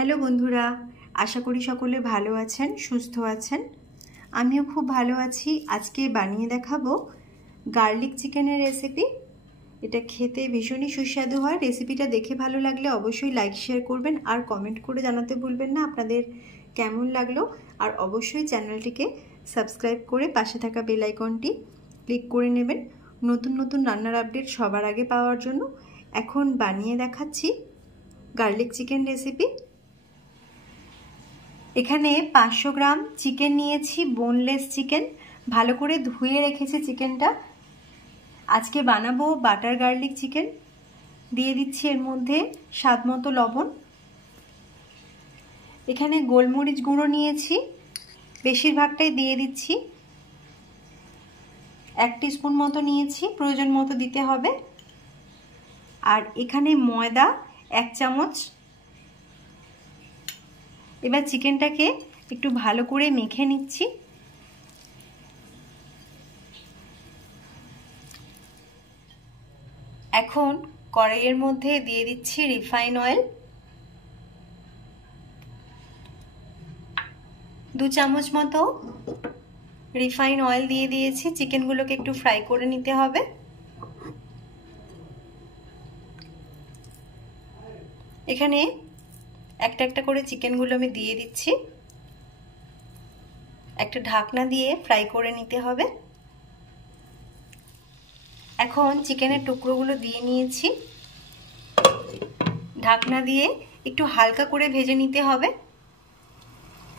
Hello বন্ধুরা, আশা করি সকলে ভালো আছেন, সুস্থ আছেন। আমিও খুব ভালো আছি। আজকে বানিয়ে দেখাবো গার্লিক চিকেনের রেসিপি। এটা খেতে ভীষণই সুস্বাদু হয়। রেসিপিটা দেখে ভালো লাগলে অবশ্যই লাইক শেয়ার করবেন আর কমেন্ট করে জানাতে ভুলবেন না আপনাদের কেমন লাগলো। আর অবশ্যই চ্যানেলটিকে সাবস্ক্রাইব করে পাশে থাকা বেল আইকনটি ক্লিক করে নেবেন নতুন নতুন রান্নার আপডেট সবার আগে পাওয়ার জন্য। এখন বানিয়ে দেখাচ্ছি গার্লিক চিকেন রেসিপি। এখানে 500 গ্রাম চিকেন নিয়েছি, বোনলেস চিকেন। ভালো করে ধুয়ে রেখেছি চিকেনটা। আজকে বানাবো বাটার গার্লিক চিকেন। দিয়ে দিচ্ছি এর মধ্যে স্বাদ মতো লবণ। এখানে গোলমরিচ গুঁড়ো নিয়েছি, বেশিরভাগটাই দিয়ে দিচ্ছি। 1 টিস্পুন মতো নিয়েছি, প্রয়োজন মতো দিতে হবে। আর এখানে ময়দা 1 চামচ। এবার চিকেনটাকে একটু ভালো করে মেখে নিচ্ছি। এখন কড়াইয়ের মধ্যে দিয়ে দিচ্ছি রিফাইন অয়েল। 2 চামচ মতো রিফাইন অয়েল দিয়ে দিয়েছি। চিকেনগুলোকে একটু ফ্রাই করে নিতে হবে। এখানে একটা একটা করে চিকেনগুলো আমি দিয়ে দিচ্ছি। একটা ঢাকনা দিয়ে ফ্রাই করে নিতে হবে। এখন চিকেনের টুকরোগুলো দিয়ে নিয়েছি। ঢাকনা দিয়ে একটু হালকা করে ভেজে নিতে হবে।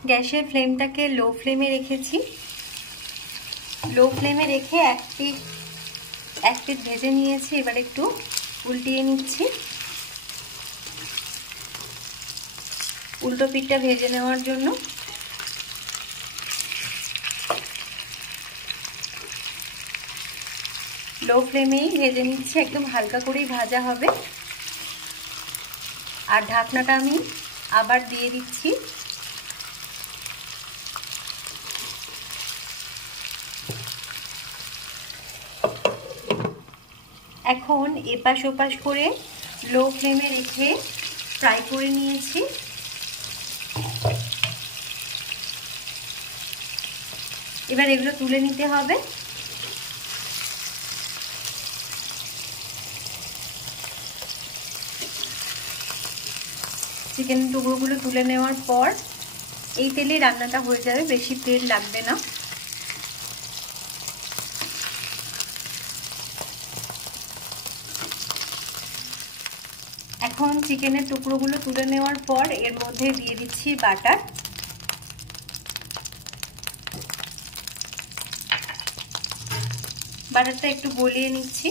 গ্যাসের ফ্লেমটাকে লো ফ্লেমে রেখেছি। লো ফ্লেমে রেখে এক পিঠ ভেজে নিয়েছি। এবার একটু উল্টিয়ে নিচ্ছি। উল্টো পিঠটা ভেজে নেওয়ার জন্য লো ফ্লেমেই ভেজে নিচ্ছি। একদম হালকা করেই ভাজা হবে। আর ঢাকনাটা আমি আবার দিয়ে দিচ্ছি। এখন এপাশ ওপাশ করে লো ফ্লেমে রেখে ফ্রাই করে নিয়েছি। এবার এগুলো তুলে নিতে হবে। চিকেন টুকরোগুলো তুলে নেওয়ার পর এই তেলে রান্নাটা হয়ে যাবে, বেশি তেল লাগবে না। এখন চিকেনের টুকরোগুলো তুলে নেওয়ার পর এর মধ্যে দিয়ে দিচ্ছি বাটার। বাটারটা একটু গলিয়ে নিচ্ছি।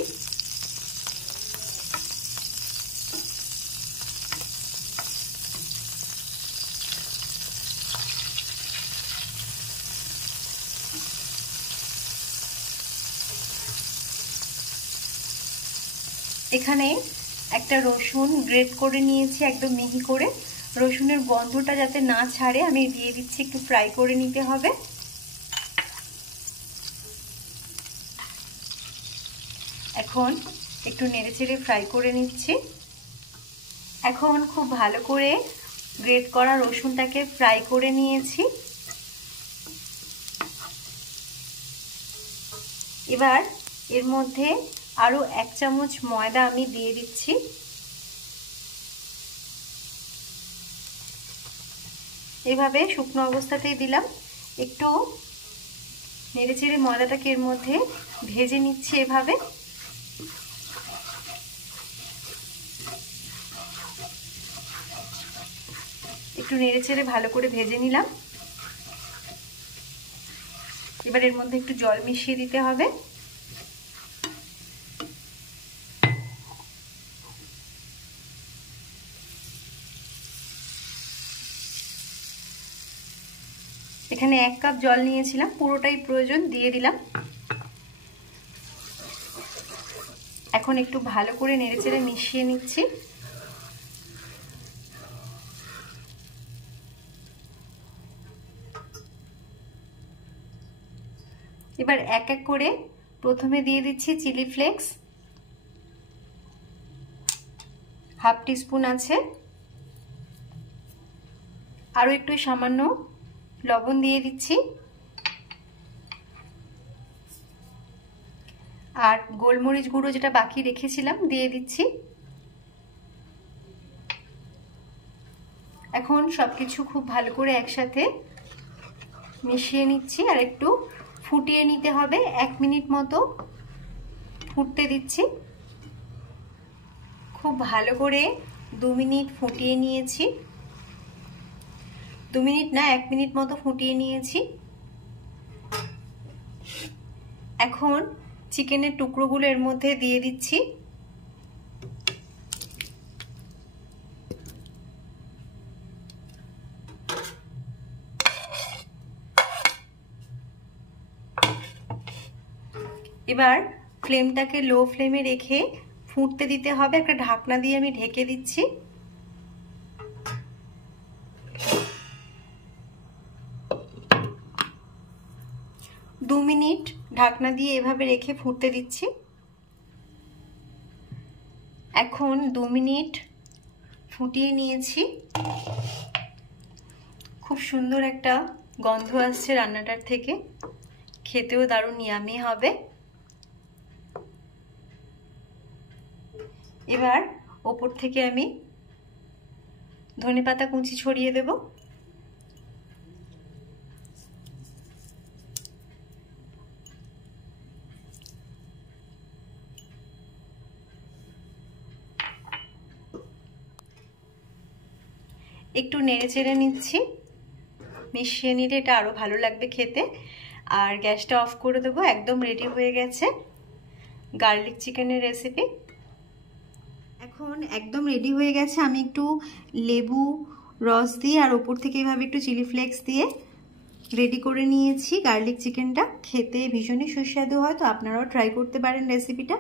এখানে একটা রসুন গ্রেট করে নিয়েছি একদম মিহি করে। রসুনের গন্ধটা যাতে না ছাড়ে আমি দিয়ে দিচ্ছি। একটু ফ্রাই করে নিতে হবে। এখন একটু নেড়েচেড়ে ফ্রাই করে নিচ্ছি। এখন খুব ভালো করে গ্রেট করা রসুনটাকে ফ্রাই করে নিয়েছি। এবার এর মধ্যে আরো 1 চামচ ময়দা আমি দিয়ে দিচ্ছি। এভাবে শুকনো অবস্থাতেই দিলাম। একটু নেড়েচেড়ে ময়দাটাকে এর মধ্যে ভেজে নিচ্ছি। এভাবে একটু নেড়েচেড়ে ভালো করে ভেজে নিলাম। এবার এর মধ্যে একটু জল মিশিয়ে দিতে হবে। এখানে 1 কাপ জল নিয়েছিলাম, পুরোটাই প্রয়োজন, দিয়ে দিলাম। এখন একটু ভালো করে নেড়েচেড়ে মিশিয়ে নিচ্ছি। এবার এক এক করে প্রথমে দিয়ে দিচ্ছি চিলি ফ্লেক্স, 1/2 টিস্পুন আছে। আরও একটু সামান্য লবণ দিয়ে দিচ্ছি, আর গোলমরিচ গুঁড়ো যেটা বাকি রেখেছিলাম দিয়ে দিচ্ছি। এখন সবকিছু খুব ভালো করে একসাথে মিশিয়ে নিচ্ছি, আর একটু ফুটিয়ে নিতে হবে। 1 মিনিট মতো ফুটতে দিচ্ছি। খুব ভালো করে 2 মিনিট ফুটিয়ে নিয়েছি। 2 মিনিট না, 1 মিনিট মতো ফুটিয়ে নিয়েছি। এখন চিকেনের টুকরোগুলো এর মধ্যে দিয়ে দিচ্ছি। এবার ফ্লেমটাকে লো ফ্লেমে রেখে ফুটতে দিতে হবে। একটা ঢাকনা দিয়ে আমি ঢেকে দিচ্ছি। দু মিনিট ঢাকনা দিয়ে এভাবে রেখে ফুটতে দিচ্ছি। এখন 2 মিনিট ফুটিয়ে নিয়েছি। খুব সুন্দর একটা গন্ধ আসছে রান্নাটার থেকে, খেতেও দারুণ ইয়ামি হবে। এবার ওপর থেকে আমি ধনেপাতা কুচি ছড়িয়ে দেব। একটু নেড়ে চেড়ে নিচ্ছি, মিশিয়ে নিলে এটা আরো ভালো লাগবে খেতে। আর গ্যাসটা অফ করে দেবো। একদম রেডি হয়ে গেছে গার্লিক চিকেনের রেসিপি। এখন একদম রেডি হয়ে গেছে। আমি একটু লেবু রস দিয়ে আর ওপর থেকে এভাবে একটু চিলি ফ্লেক্স দিয়ে রেডি করে নিয়েছি গার্লিক চিকেনটা। খেতে ভীষণই সুস্বাদু হয়, তো আপনারাও ট্রাই করতে পারেন রেসিপিটা।